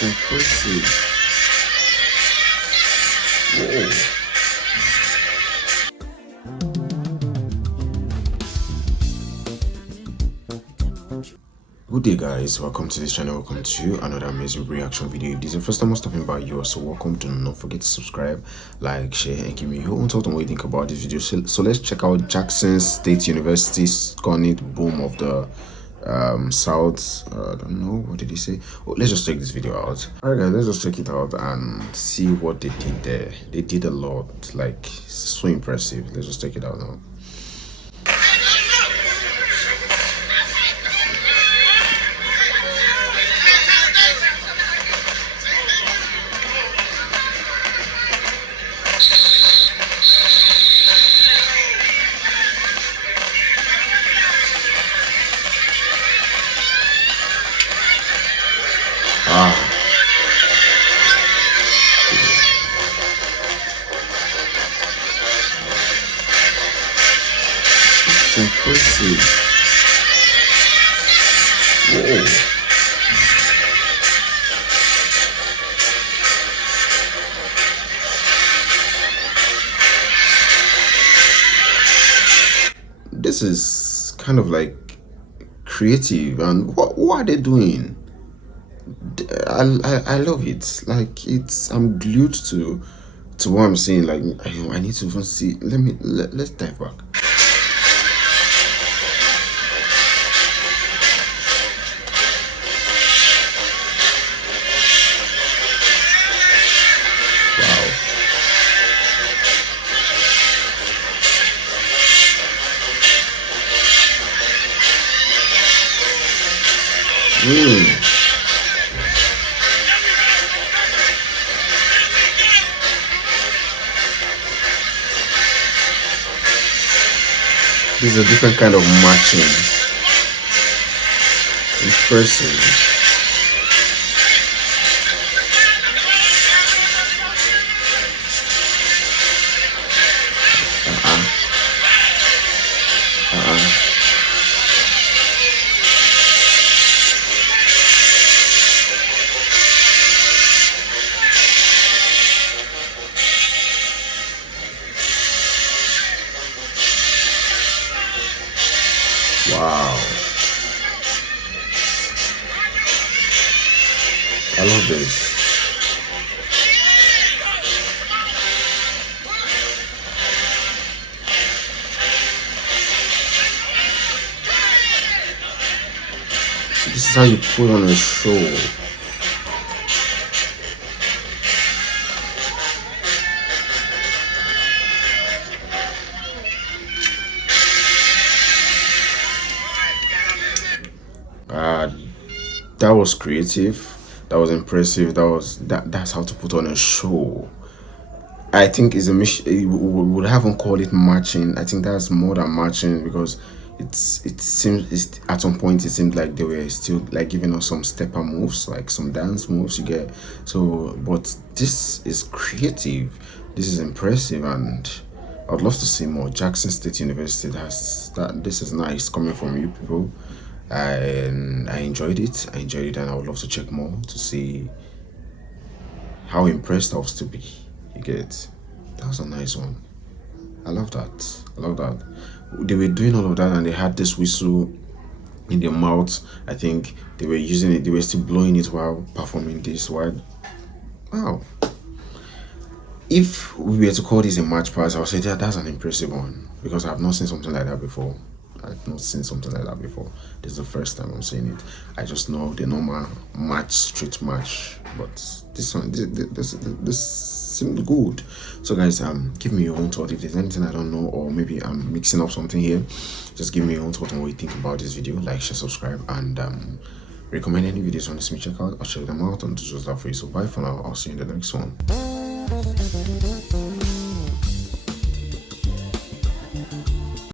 Impressive. Whoa. Good day guys, welcome to this channel, welcome to another amazing reaction video. If this is the first time I'm stopping by you, so welcome. Do not forget to subscribe, like, share, and give me your own thought on what you think about this video. So let's check out Jackson State University's Cornet Boom of the South. I don't know, what did he say? Oh, let's just check this video out. Alright guys, let's just check it out and see what they did there. They did a lot, like so impressive. Let's just check it out now. Ah, it's impressive. Whoa. This is kind of like creative, and what are they doing? I love it. Like I'm glued to what I'm saying. Like I need to even see. Let's dive back. Wow. Mm. This is a different kind of matching. Impressive. Uh-uh. Uh-uh. Wow. I love this. This is how you put on a show. Uh, that was creative. That was impressive. That's how to put on a show. I think it's a mission. We would haven't called it matching. I think that's more than matching because it seems at some point it seemed like they were still like giving us some stepper moves, like some dance moves. You get so, but this is creative. This is impressive, and I'd love to see more. Jackson State University. That's that. This is nice coming from you people, and I enjoyed it. I enjoyed it, and I would love to check more to see how impressed I was to be. You get that was a nice one. I love that. I love that. They were doing all of that and they had this whistle in their mouth. I think they were using it, they were still blowing it while performing this. Wow. If we were to call this a match pass, I would say that's an impressive one because I've not seen something like that before. I've not seen something like that before. This is the first time I'm seeing it. I just know the normal match, street match, but this one, this seemed good. So guys, give me your own thought. If there's anything I don't know, or maybe I'm mixing up something here, just give me your own thought on what you think about this video. Like, share, subscribe, and recommend any videos you want to see me check out. I'll check them out and do just that for you. So bye for now. I'll see you in the next one.